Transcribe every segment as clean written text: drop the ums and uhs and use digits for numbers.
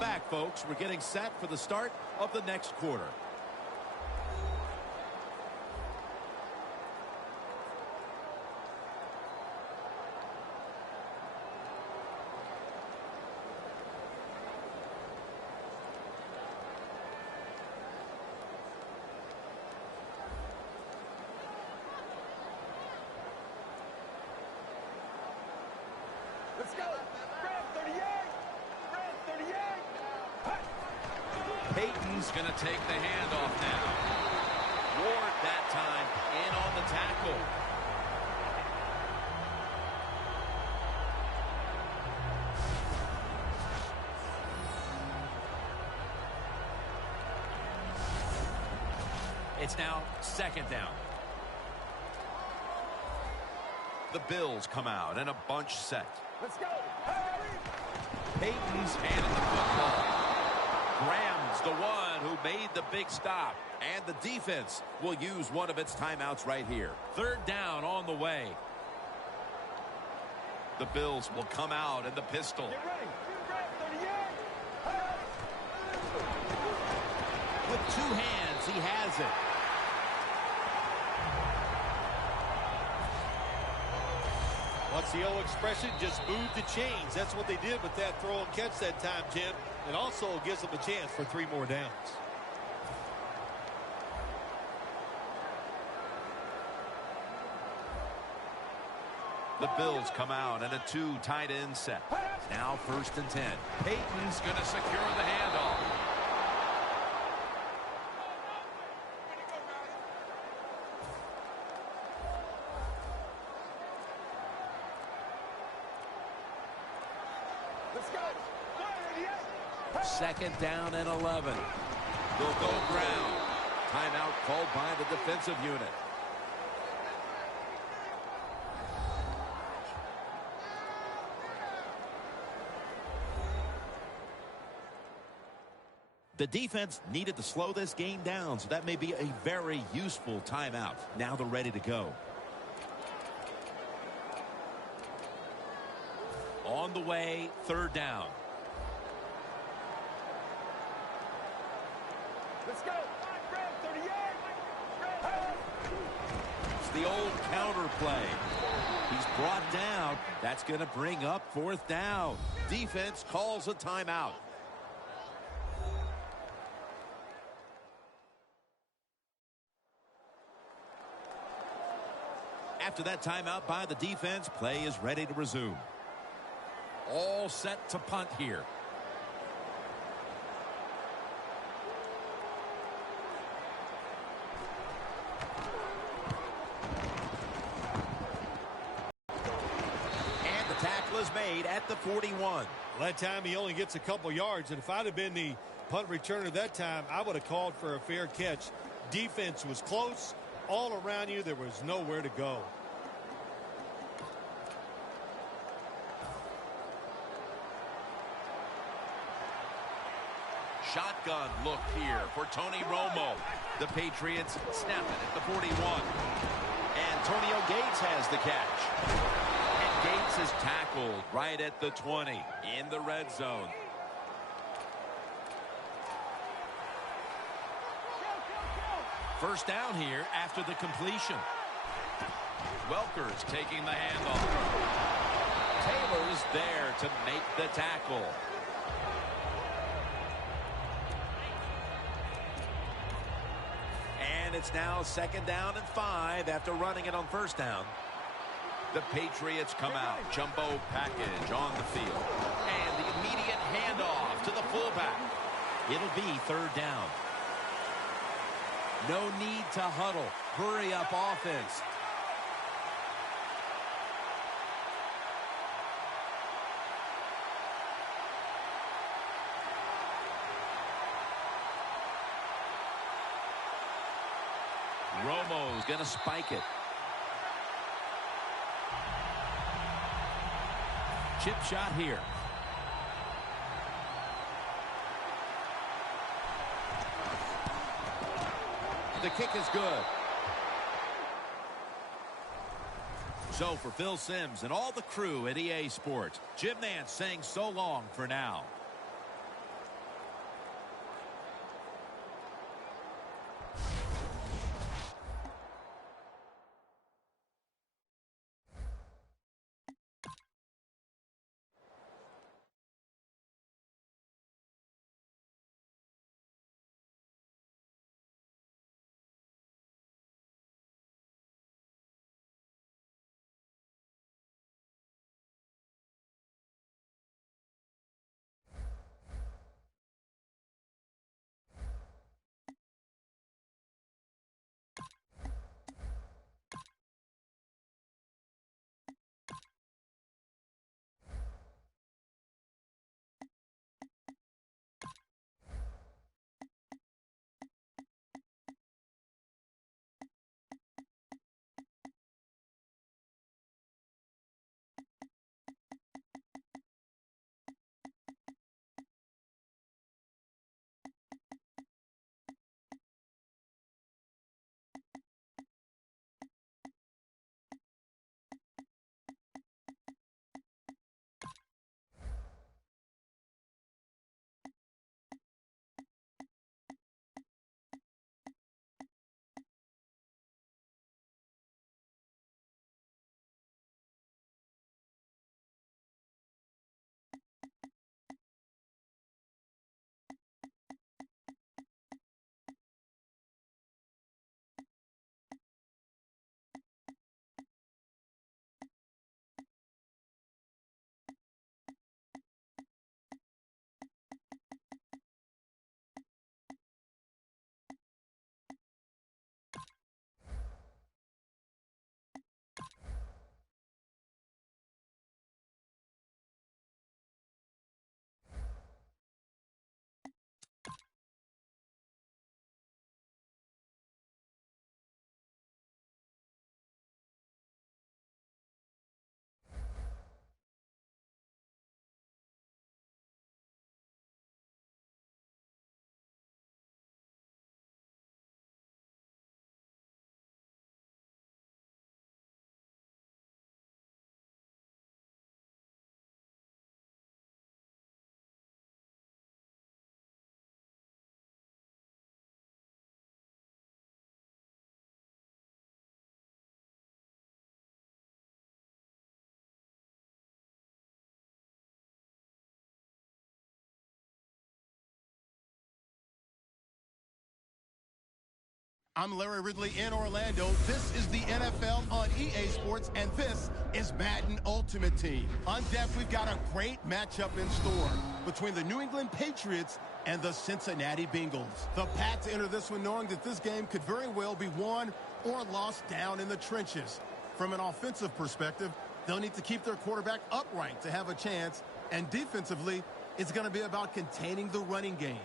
back, folks. We're getting set for the start of the next quarter. Let's go. Red 38. Red 38. Peyton's going to take the handoff now. Ward that time in on the tackle. It's now second down. The Bills come out in a bunch set. Let's go. Peyton's handling the football. Graham's the one who made the big stop. And the defense will use one of its timeouts right here. Third down on the way. The Bills will come out in the pistol. Get ready. Red 38. With two hands, he has it. What's the old expression? Just move the chains. That's what they did with that throw and catch that time, Jim. It also gives them a chance for 3 more downs. The Bills come out in a 2 tight end set. Now 1st and 10. Peyton's going to secure the handoff. Let's go. 2nd down and 11. They'll go ground. Timeout called by the defensive unit. The defense needed to slow this game down, so that may be a very useful timeout. Now they're ready to go. On the way, 3rd down. Let's go. Red 38. It's the old counter play. He's brought down. That's going to bring up 4th down. Defense calls a timeout. After that timeout by the defense, play is ready to resume. All set to punt here. And the tackle is made at the 41. Well, that time he only gets a couple yards, and if I'd have been the punt returner that time, I would have called for a fair catch. Defense was close. All around you, there was nowhere to go. Shotgun look here for Tony Romo. The Patriots snap it at the 41. Antonio Gates has the catch. And Gates is tackled right at the 20 in the red zone. First down here after the completion. Welker's taking the handoff. Taylor's there to make the tackle. And it's now 2nd down and 5 after running it on 1st down. The Patriots come out. Jumbo package on the field. And the immediate handoff to the fullback. It'll be 3rd down. No need to huddle. Hurry up offense. Romo's going to spike it. Chip shot here. The kick is good. So for Phil Simms and all the crew at EA Sports, Jim Nantz saying so long for now. I'm Larry Ridley in Orlando. This is the NFL on EA Sports, and this is Madden Ultimate Team. On deck, we've got a great matchup in store between the New England Patriots and the Cincinnati Bengals. The Pats enter this one knowing that this game could very well be won or lost down in the trenches. From an offensive perspective, they'll need to keep their quarterback upright to have a chance, and defensively, it's going to be about containing the running game.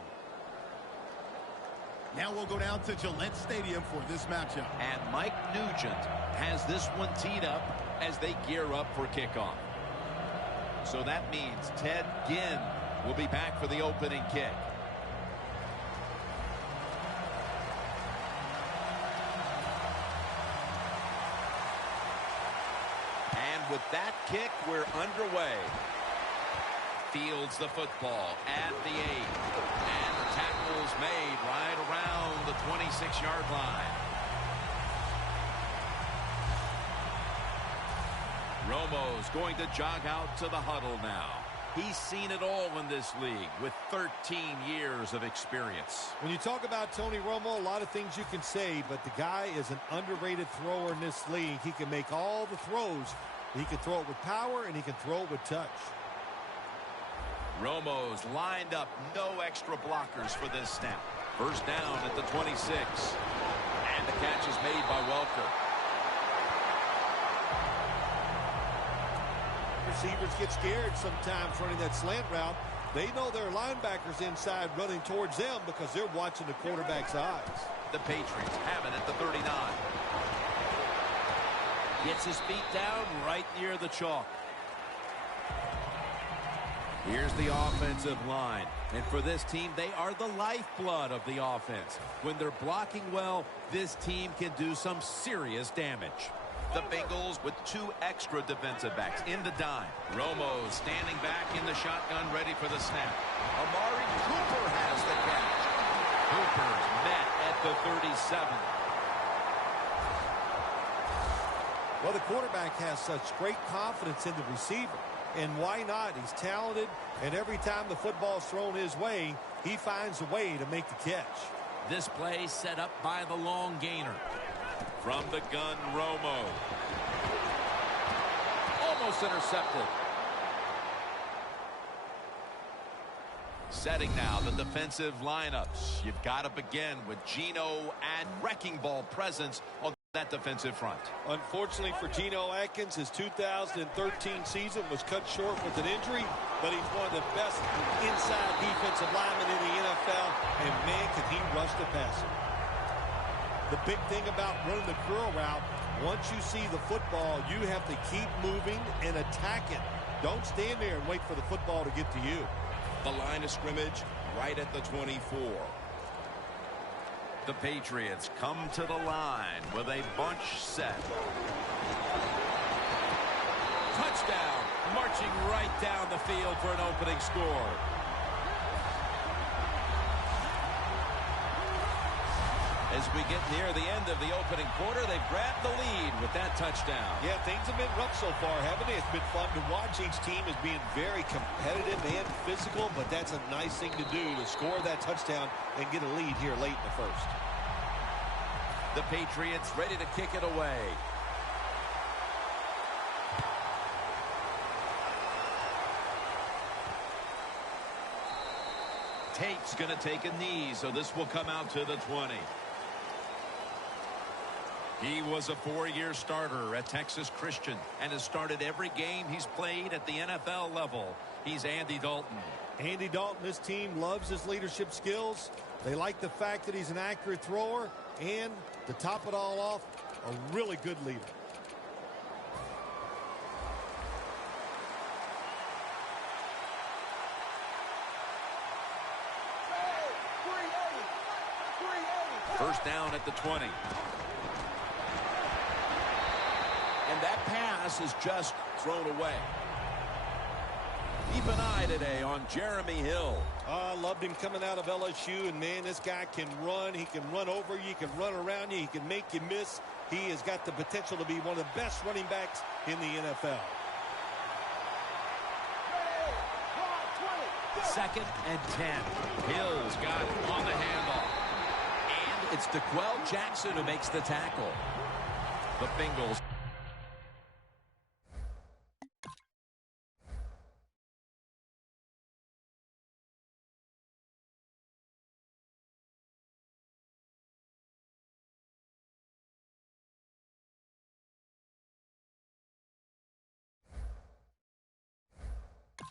Now we'll go down to Gillette Stadium for this matchup. And Mike Nugent has this one teed up as they gear up for kickoff. So that means Ted Ginn will be back for the opening kick. And with that kick, we're underway. Fields the football at the 8. And the tackle's made right around the 26-yard line. Romo's going to jog out to the huddle now. He's seen it all in this league with 13 years of experience. When you talk about Tony Romo, a lot of things you can say, but the guy is an underrated thrower in this league. He can make all the throws. He can throw it with power, and he can throw it with touch. Romo's lined up, no extra blockers for this snap. First down at the 26. And the catch is made by Welker. Receivers get scared sometimes running that slant route. They know their linebackers inside running towards them because they're watching the quarterback's eyes. The Patriots have it at the 39. Gets his feet down right near the chalk. Here's the offensive line. And for this team, they are the lifeblood of the offense. When they're blocking well, this team can do some serious damage. The Bengals with 2 extra defensive backs in the dime. Romo standing back in the shotgun, ready for the snap. Amari Cooper has the catch. Cooper's met at the 37. Well, the quarterback has such great confidence in the receiver. And why not? He's talented, and every time the football's thrown his way, he finds a way to make the catch. This play set up by the long gainer. From the gun, Romo. Almost intercepted. Setting now the defensive lineups. You've got to begin with Geno and wrecking ball presence on that defensive front. Unfortunately for Geno Atkins, his 2013 season was cut short with an injury, but he's one of the best inside defensive linemen in the NFL, and man, can he rush the passer. The big thing about running the curl route, once you see the football, you have to keep moving and attack it. Don't stand there and wait for the football to get to you. The line of scrimmage right at the 24. The Patriots come to the line with a bunch set. Touchdown, marching right down the field for an opening score. As we get near the end of the opening quarter, they've grabbed the lead with that touchdown. Yeah, things have been rough so far, haven't they? It's been fun to watch. Each team is being very competitive and physical, but that's a nice thing to do, to score that touchdown and get a lead here late in the first. The Patriots ready to kick it away. Tate's going to take a knee, so this will come out to the 20. He was a 4-year starter at Texas Christian and has started every game he's played at the NFL level. He's Andy Dalton. Andy Dalton, this team loves his leadership skills. They like the fact that he's an accurate thrower, and to top it all off, a really good leader. First down at the 20. And that pass is just thrown away. Keep an eye today on Jeremy Hill. I loved him coming out of LSU, and man, this guy can run. He can run over you. He can run around you. He can make you miss. He has got the potential to be one of the best running backs in the NFL. Second and 10. Hill's got it on the handoff. And It's DeQuell Jackson who makes the tackle. The Bengals.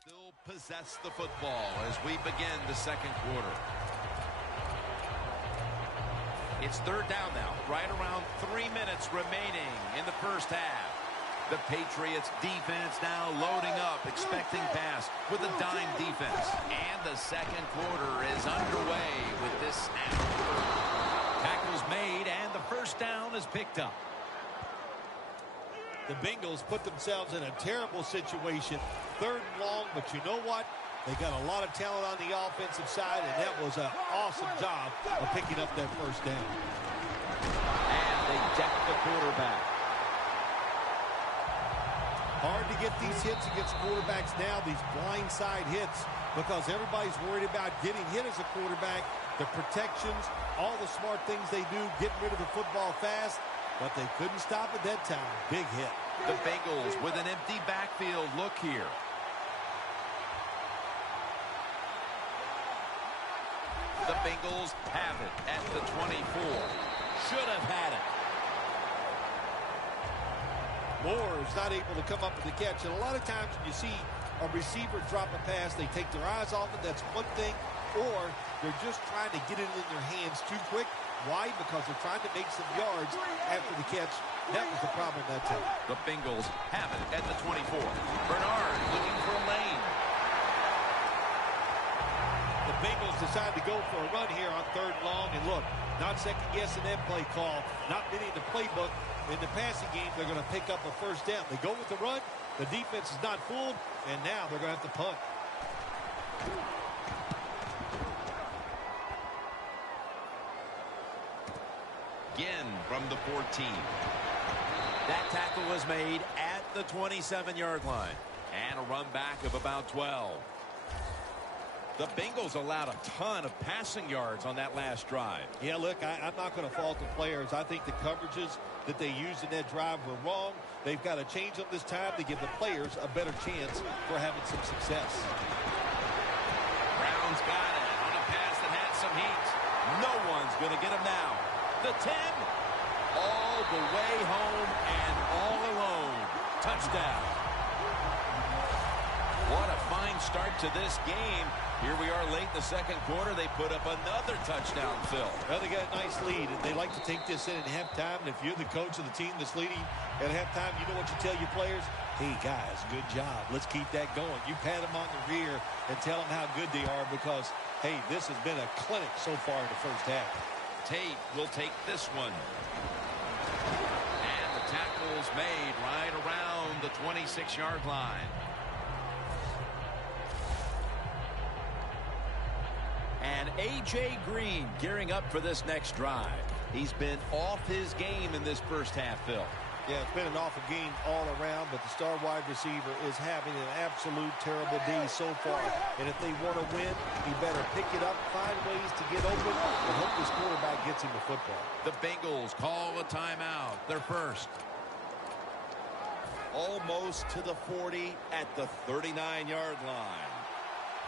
Still possess the football as we begin the second quarter. It's third down now, right around 3 minutes remaining in the first half. The Patriots defense now loading up, expecting pass with a dime defense. And the second quarter is underway with this snap. Tackles made, and the first down is picked up. The Bengals put themselves in a terrible situation. Third and long, but you know what? They got a lot of talent on the offensive side, and that was an awesome job of picking up that first down. And they deck the quarterback. Hard to get these hits against quarterbacks now, these blindside hits, because everybody's worried about getting hit as a quarterback, the protections, all the smart things they do, getting rid of the football fast, but they couldn't stop at that time. Big hit. The Bengals with an empty backfield look here. The Bengals have it at the 24. Should have had it. Moore is not able to come up with the catch. And a lot of times when you see a receiver drop a pass, they take their eyes off it. That's one thing. Or they're just trying to get it in their hands too quick. Why? Because they're trying to make some yards after the catch. That was the problem that time. The Bengals have it at the 24. Bernard looking for a lane. The Bengals decide to go for a run here on third and long. And look, not second-guessing that play call. Not many in the playbook. In the passing game, they're going to pick up a first down. They go with the run. The defense is not fooled. And now they're going to have to punt. Again from the 14. That tackle was made at the 27-yard line. And a run back of about 12. The Bengals allowed a ton of passing yards on that last drive. Yeah, look, I'm not going to fault the players. I think the coverages that they used in that drive were wrong. They've got to change them this time to give the players a better chance for having some success. Brown's got it on a pass that had some heat. No one's going to get him now. The 10, all the way home and all alone. Touchdown. What a fine start to this game. Here we are late in the second quarter. They put up another touchdown, Phil. Well, they got a nice lead, and they like to take this in at halftime. And if you're the coach of the team that's leading at halftime, you know what you tell your players? Hey, guys, good job. Let's keep that going. You pat them on the rear and tell them how good they are because, hey, this has been a clinic so far in the first half. Tate will take this one. And the tackle's made right around the 26-yard line. And A.J. Green gearing up for this next drive. He's been off his game in this first half, Phil. Yeah, it's been an awful game all around, but the star wide receiver is having an absolute terrible day so far. And if they want to win, he better pick it up, find ways to get open, and hope this quarterback gets him the football. The Bengals call a timeout. Their first. Almost to the 40 at the 39-yard line.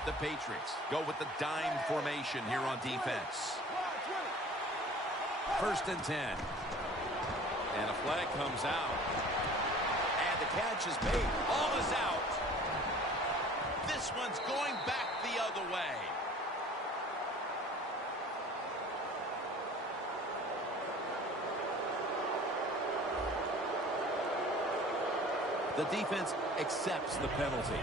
The Patriots go with the dime formation here on defense. First and 10. And a flag comes out. And the catch is made. All is out. This one's going back the other way. The defense accepts the penalty.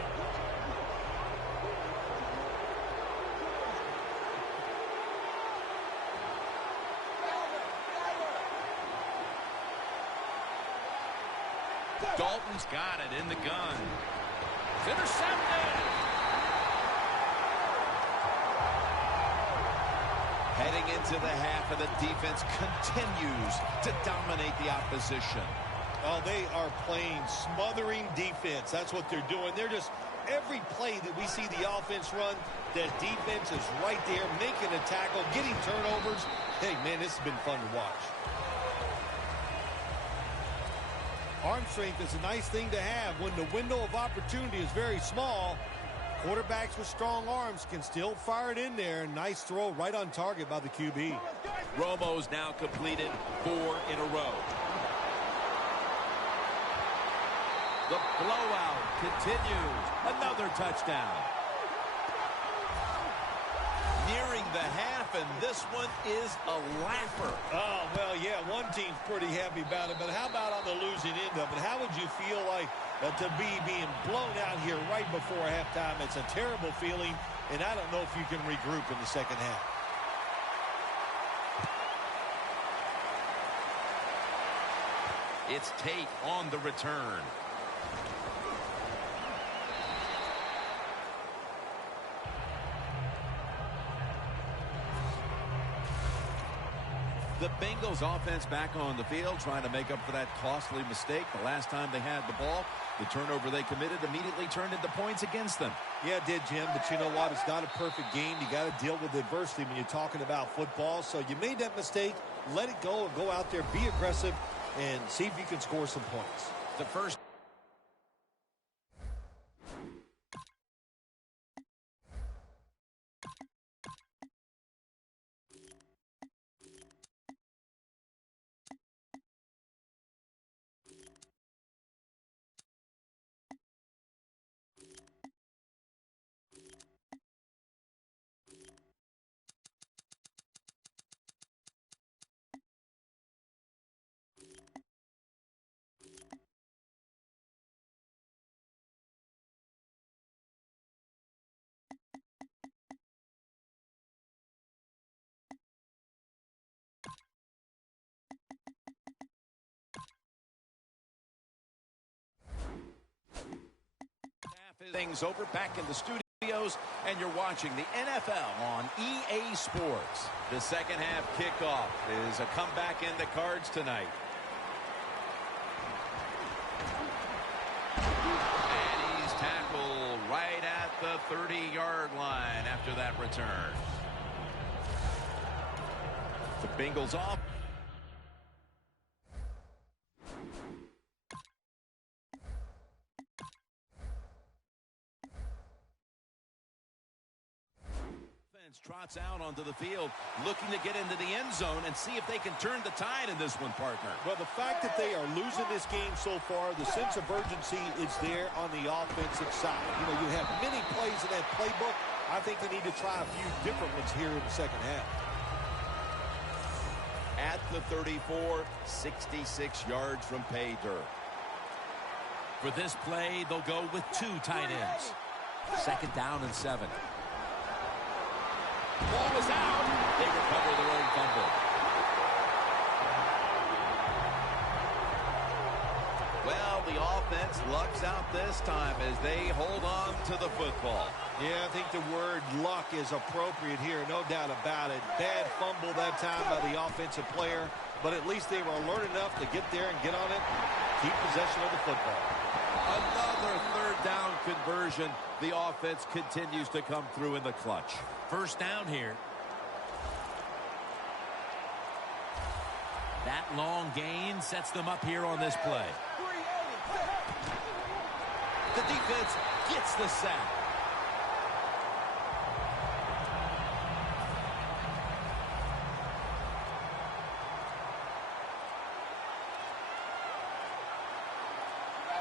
Dalton's got it in the gun. It's intercepted. Heading into the half, and the defense continues to dominate the opposition. Oh, they are playing smothering defense. That's what they're doing. They're just, every play that we see the offense run, that defense is right there making a tackle, getting turnovers, Hey, man, this has been fun to watch. Arm strength is a nice thing to have when the window of opportunity is very small. Quarterbacks with strong arms can still fire it in there. Nice throw right on target by the QB. Romo's now completed 4 in a row. The blowout continues. Another touchdown. Nearing the half, and this one is a laugher. Oh, well, yeah, one team's pretty happy about it, but how about on the losing end of it? How would you feel like to be being blown out here right before halftime? It's a terrible feeling, and I don't know if you can regroup in the second half. It's Tate on the return. The Bengals offense back on the field trying to make up for that costly mistake. The last time they had the ball, the turnover they committed immediately turned into points against them. Yeah, it did, Jim, but you know what? It's not a perfect game. You got to deal with adversity when you're talking about football. So you made that mistake, let it go, and go out there, be aggressive, and see if you can score some points. The first things over back in the studios, and you're watching the NFL on EA Sports. The second half kickoff is a comeback in the cards tonight. And he's tackled right at the 30-yard line after that return. The Bengals off. Trots out onto the field, looking to get into the end zone and see if they can turn the tide in this one, partner. Well, the fact that they are losing this game so far, the sense of urgency is there on the offensive side. You know, you have many plays in that playbook. I think they need to try a few different ones here in the second half. At the 34, 66 yards from pay dirt. For this play, they'll go with 2 tight ends. Second down and 7. Ball is out. They recover their own fumble. Well, the offense lucks out this time as they hold on to the football. Yeah, I think the word luck is appropriate here, no doubt about it. Bad fumble that time by the offensive player, but at least they were alert enough to get there and get on it, keep possession of the football. Another third down conversion. The offense continues to come through in the clutch. First down here. That long gain sets them up here on this play. The defense gets the sack.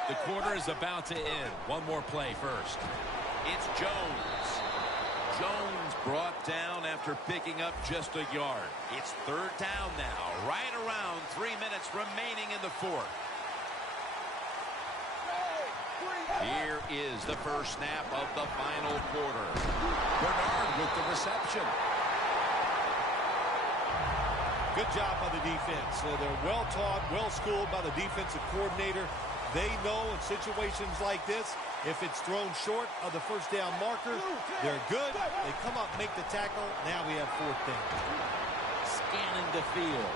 The quarter is about to end. One more play first. It's Jones. Jones brought down after picking up just a yard. It's third down now, right around 3 minutes remaining in the fourth. Here is the first snap of the final quarter. Bernard with the reception. Good job by the defense. So they're well-taught, well-schooled by the defensive coordinator. They know in situations like this, if it's thrown short of the first down marker, they're good. They come up, make the tackle. Now we have fourth down. Scanning the field.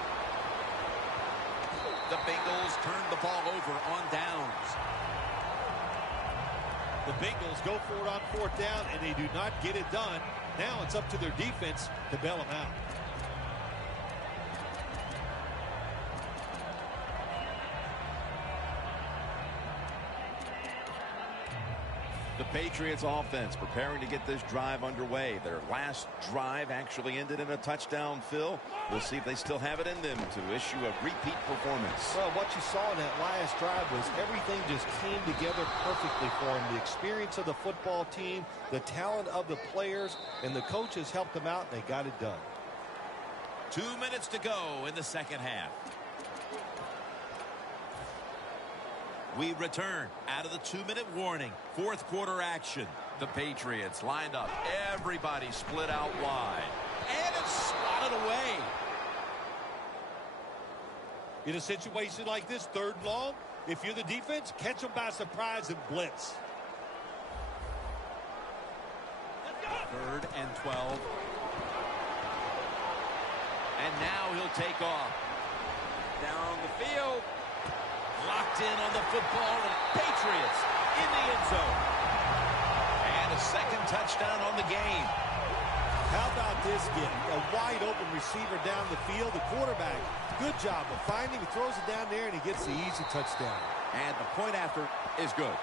The Bengals turn the ball over on downs. The Bengals go for it on fourth down, and they do not get it done. Now it's up to their defense to bail them out. Patriots offense preparing to get this drive underway. Their last drive actually ended in a touchdown, Phil. We'll see if they still have it in them to issue a repeat performance. Well, what you saw in that last drive was everything just came together perfectly for them. The experience of the football team, the talent of the players, and the coaches helped them out, and they got it done. 2 minutes to go in the second half. We return out of the 2-minute warning. Fourth quarter action. The Patriots lined up. Everybody split out wide. And it's swatted away. In a situation like this, 3rd and long, if you're the defense, catch them by surprise and blitz. 3rd and 12. And now he'll take off. Down the field. Locked in on the football, and Patriots in the end zone. And a second touchdown on the game. How about this get? A wide open receiver down the field. The quarterback, good job of finding. He throws it down there, and he gets the easy touchdown. And the point after is good.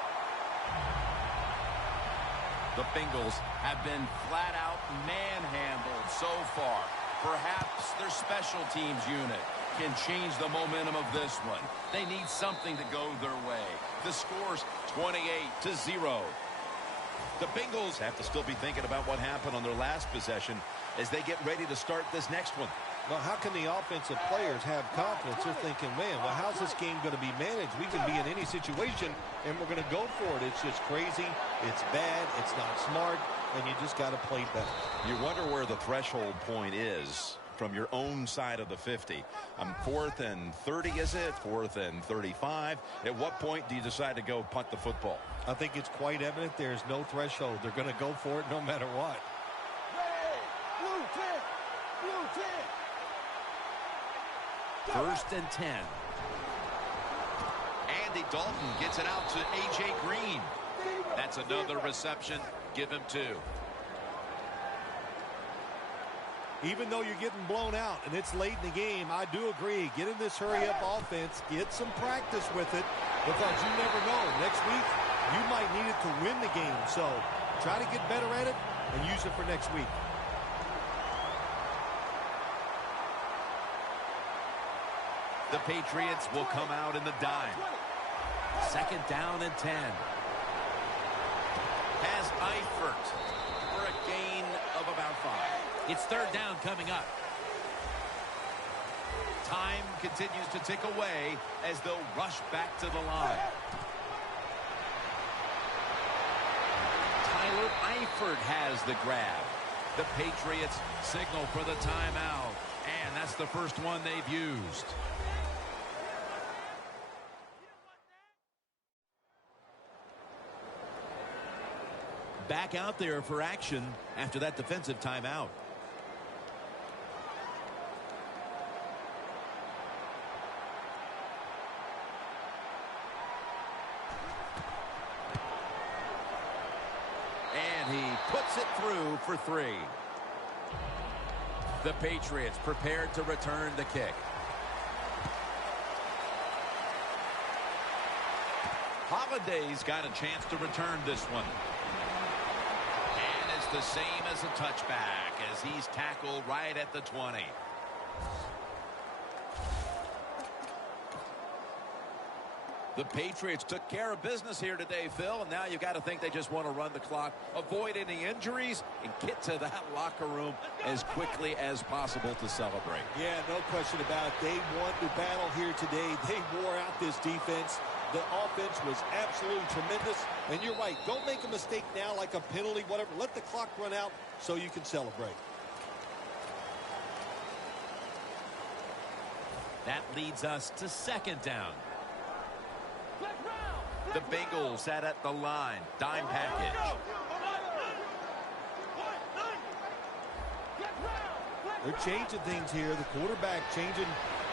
The Bengals have been flat out manhandled so far. Perhaps their special teams unit can change the momentum of this one. They need something to go their way. The score's 28-0. The Bengals have to still be thinking about what happened on their last possession as they get ready to start this next one. Well, how can the offensive players have confidence? They're thinking, man, well, how's this game going to be managed? We can be in any situation, and we're going to go for it. It's just crazy. It's bad. It's not smart, and you just got to play better. You wonder where the threshold point is from your own side of the 50. 4th and 30, is it? 4th and 35. At what point do you decide to go punt the football? I think it's quite evident there's no threshold. They're going to go for it no matter what. Blue 10. Blue 10. 1st and 10. Andy Dalton gets it out to A.J. Green. That's another reception. Give him 2. Even though you're getting blown out and it's late in the game, I do agree. Get in this hurry-up offense. Get some practice with it because you never know. Next week, you might need it to win the game. So try to get better at it and use it for next week. The Patriots will come out in the dime. 2nd down and 10. Has Eifert for a gain of about 5. It's 3rd down coming up. Time continues to tick away as they'll rush back to the line. Tyler Eifert has the grab. The Patriots signal for the timeout. And that's the first one they've used. Back out there for action after that defensive timeout. And he puts it through for 3. The Patriots prepared to return the kick. Holiday's got a chance to return this one. And it's the same as a touchback as he's tackled right at the 20. The Patriots took care of business here today, Phil, and now you've got to think they just want to run the clock, avoid any injuries, and get to that locker room as quickly as possible to celebrate. Yeah, no question about it. They won the battle here today. They wore out this defense. The offense was absolutely tremendous. And you're right, don't make a mistake now like a penalty, whatever. Let the clock run out so you can celebrate. That leads us to 2nd down. The Bengals sat at the line. Dime package. They're changing things here. The quarterback changing.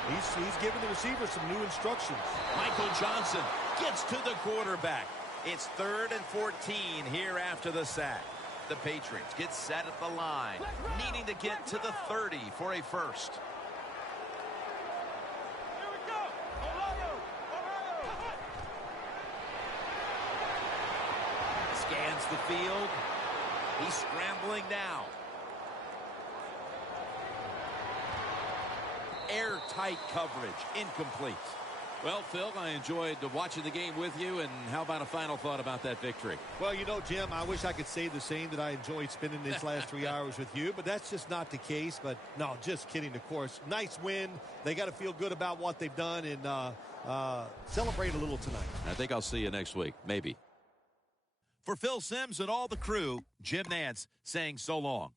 He's giving the receiver some new instructions. Michael Johnson gets to the quarterback. It's 3rd and 14 here after the sack. The Patriots get set at the line, needing to get to the 30 for a first. runs the field. He's scrambling now. Airtight coverage. Incomplete. Well, Phil, I enjoyed watching the game with you, and how about a final thought about that victory? Well, you know, Jim, I wish I could say the same, that I enjoyed spending these last 3 hours with you, but that's just not the case. But, no, just kidding, of course. Nice win. They got to feel good about what they've done and celebrate a little tonight. I think I'll see you next week, maybe. For Phil Simms and all the crew, Jim Nantz saying so long.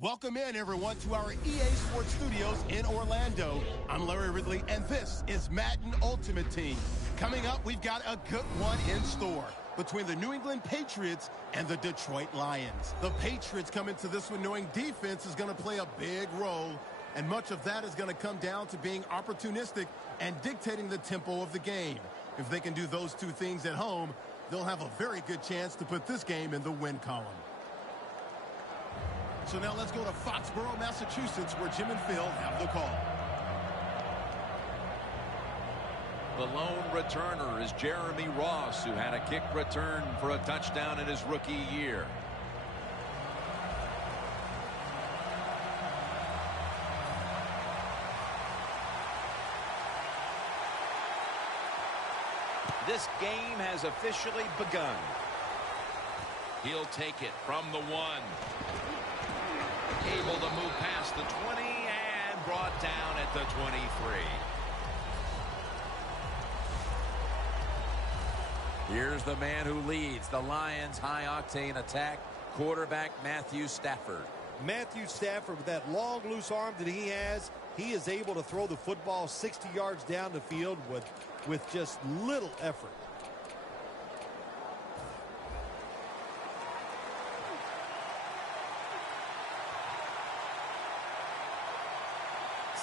Welcome in, everyone, to our EA Sports Studios in Orlando. I'm Larry Ridley, and this is Madden Ultimate Team. Coming up, we've got a good one in store between the New England Patriots and the Detroit Lions. The Patriots come into this one knowing defense is going to play a big role, and much of that is going to come down to being opportunistic and dictating the tempo of the game. If they can do those two things at home, they'll have a very good chance to put this game in the win column. So now let's go to Foxborough, Massachusetts, where Jim and Phil have the call. The lone returner is Jeremy Ross, who had a kick return for a touchdown in his rookie year. This game has officially begun. He'll take it from the 1. Able to move past the 20 and brought down at the 23. Here's the man who leads the Lions' high-octane attack, quarterback Matthew Stafford. Matthew Stafford, with that long, loose arm that he has, he is able to throw the football 60 yards down the field with just little effort.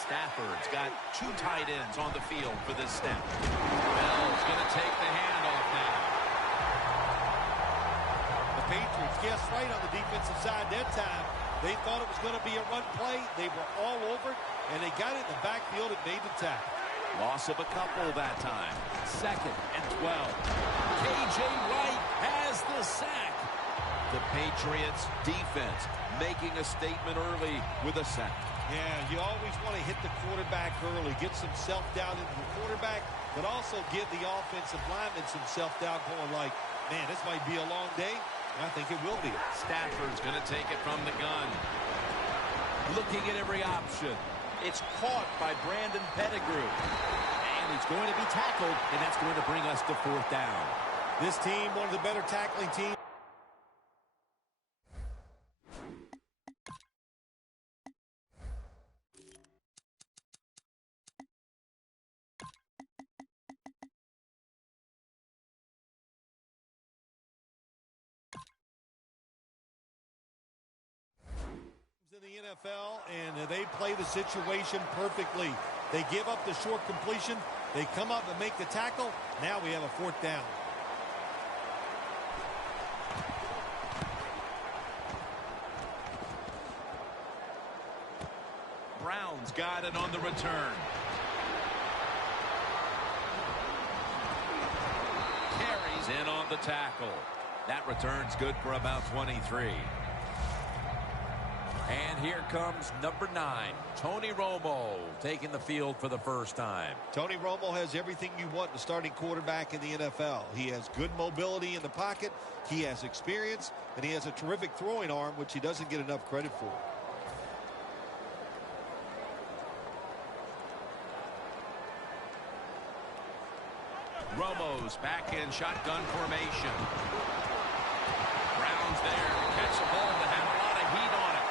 Stafford's got 2 tight ends on the field for this snap. Bell's going to take the handoff now. The Patriots guessed right on the defensive side that time. They thought it was going to be a run play. They were all over it, and they got it in the backfield and made the tackle. Loss of a couple that time. 2nd and 12. K.J. Wright has the sack. The Patriots defense making a statement early with a sack. Yeah, you always want to hit the quarterback early, get some self-doubt into the quarterback, but also give the offensive lineman some self-doubt going like, man, this might be a long day. I think it will be. Stafford's going to take it from the gun. Looking at every option. It's caught by Brandon Pettigrew. And he's going to be tackled, and that's going to bring us to 4th down. This team, one of the better tackling teams. In the NFL, and they play the situation perfectly. They give up the short completion. They come up and make the tackle. Now we have a 4th down. Browns Patriots got it on the return. Carries in on the tackle. That return's good for about 23. And here comes number 9, Tony Romo, taking the field for the first time. Tony Romo has everything you want in a starting quarterback in the NFL. He has good mobility in the pocket, he has experience, and he has a terrific throwing arm, which he doesn't get enough credit for. Romo's back in shotgun formation. Brown's there to catch the ball that had a lot of heat on it.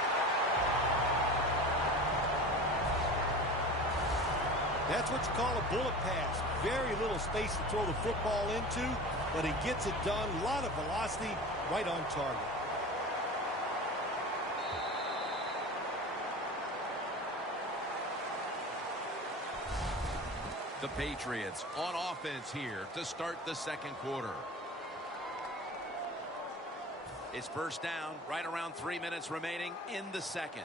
That's what you call a bullet pass. Very little space to throw the football into, but he gets it done. A lot of velocity, right on target. The Patriots on offense here to start the second quarter. It's first down, right around 3 minutes remaining in the second.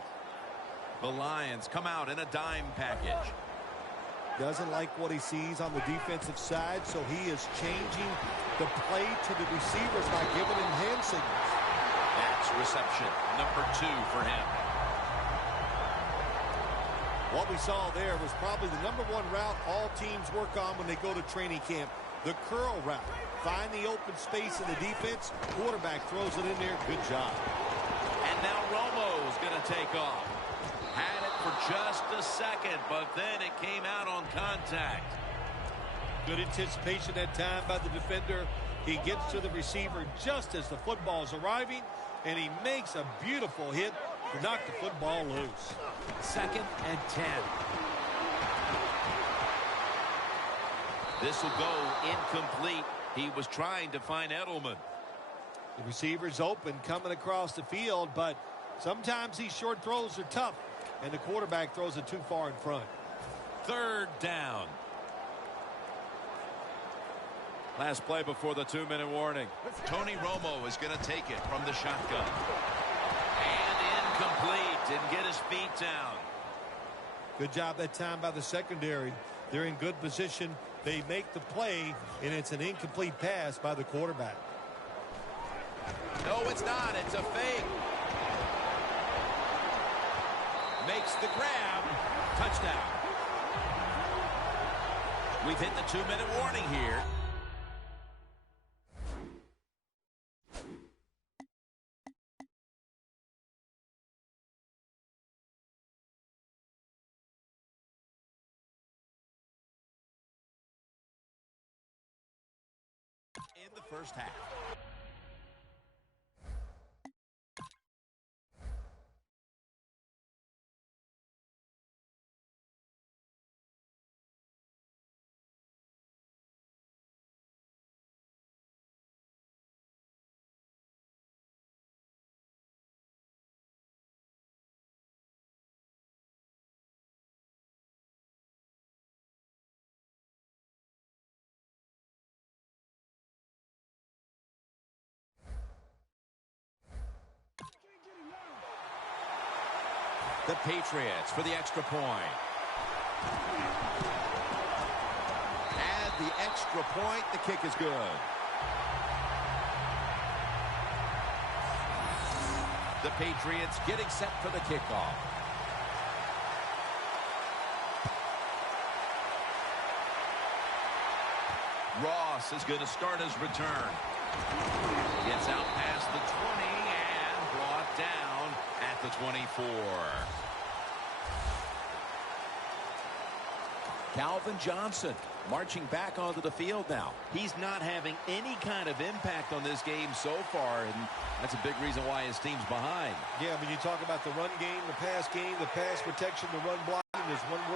The Lions come out in a dime package. Doesn't like what he sees on the defensive side, so he is changing the play to the receivers by giving him hand signals. That's reception number 2 for him. What we saw there was probably the number 1 route all teams work on when they go to training camp, the curl route. Find the open space in the defense. Quarterback throws it in there. Good job. And now Romo's going to take off. Had it for just a second, but then it came out on contact. Good anticipation that time by the defender. He gets to the receiver just as the football is arriving, and he makes a beautiful hit to knock the football loose. 2nd and 10. This will go incomplete. He was trying to find Edelman. The receiver's open coming across the field, but sometimes these short throws are tough, and the quarterback throws it too far in front. 3rd down. Last play before the 2-minute warning. Tony Romo is going to take it from the shotgun. And incomplete. Didn't get his feet down. Good job that time by the secondary. They're in good position. They make the play, and it's an incomplete pass by the quarterback. No, it's not. It's a fake. Makes the grab. Touchdown. We've hit the 2-minute warning here. In the first half. The Patriots for the extra point. Add the extra point. The kick is good. The Patriots getting set for the kickoff. Ross is going to start his return. Gets out past the 20 and brought down at the 24. Calvin Johnson marching back onto the field now. He's not having any kind of impact on this game so far, and that's a big reason why his team's behind. Yeah, when you talk about the run game, the pass protection, the run blocking, there's one word